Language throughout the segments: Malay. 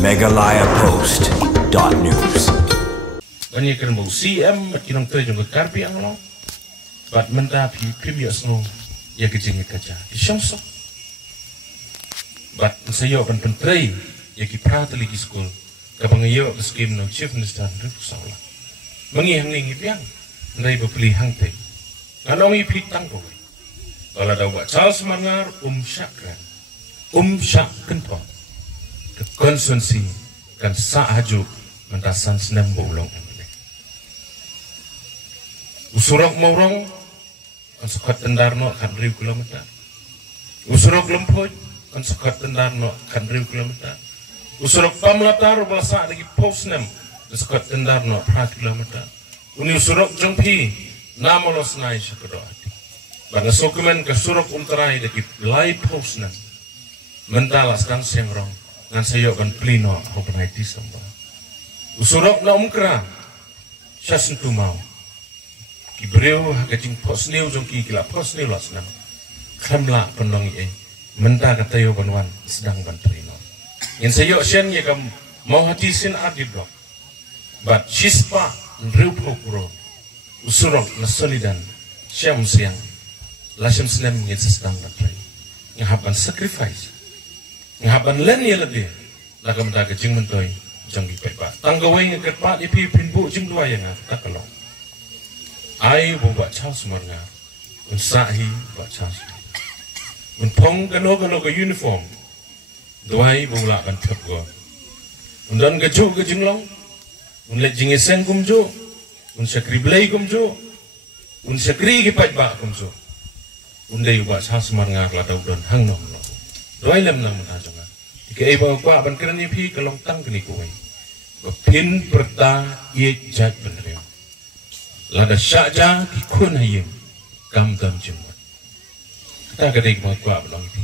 megalayapost.news. Banyak kan bau CM kinong teri jong karpi ang lo, bat menda premius no ya kejengnya kaca di syangso. Bat saya pan penteri ya ki prateli ki school kapang iyo ke skim no chief minister ribu saula. Mengihang ni ngipiang nai bepeli hang te. Kanong ipi tangko. Kalau dah buat Charles Mangar syakran syak kenpo ke konsensi kan sahaju mentasan senam bolong ini. Usurok morong kan sekat tendarno kan 1,000 kilometer. Usurok lempoj kan sekat tendarno kan 1,000 kilometer. Usurok pamlatar balasa lagi posnem sekat tendarno 1 kilometer. Uni usurok jongpi namolos nai syakedoati. Banga sokumen ke surok umterai lagi lai posnem. Mentalas kan sengrong ngan sayo kan plino overnight December. Usurok na umkra siya sentumau. Kibreu hagajing posneu jong kila posneu lasnam. Kramla penong ie menta katayo banwan sedang ban plino. Yang sayo sian ye kam mau hati sin adibok. But shispa nriu pokuro. Usurok na solidan siam siang. Lasem senam ye sedang ban plino. Ngahapan sacrifice. Ngahapan len ye lebih lagam da kejing mentoy jong gi pepa tanggawai ngeket pat ipi pinbu jing dua yang tak kalau ai bo ba chau semarnga un sahi ba chau un pong kano ke uniform duai bo la kan thep go un dan gaju ke jinglong un le jing esen kumjo un sakri blai kumjo un sakri gi pat ba kumjo un dei ba chau semarnga la dau don hang no Doi lem nang mentajungan. Ike iba kwa ban kerani pi kalong tang kini kuai. Bapin perta ye jat benrem. Lada syaja ki kun hayim kam dam jemut. Kita kadai kwa ban pi.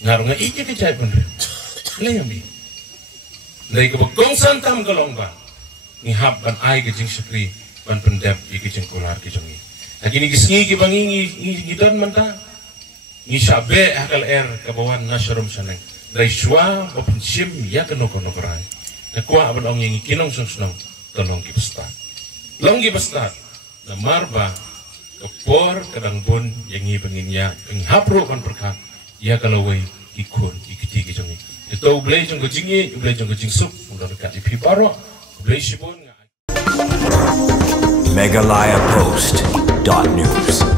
Ngarunga ije ke jat benrem. Lem bi. Dai ke gongsan tam kalong ba. Ni hab ban ai ke jing syukri ban pendap iki jing kular ki jongi. Hakini kisngi ki bangi ngidan manta. Ni sabe hakal kabawan nasrum saneng dai shwa opun sim ya kenoko rai kwa abon ong yang kinong sungsnong tolong ki bestat long ki bestat na marba kepor kadang bun yang i benginya ing hapro kan perkat ya kalau wei ikun ikiti ki jongi itu blai jong kejingi blai jong kejing sup undang dekat di piparo blai sibun megalayapost.news.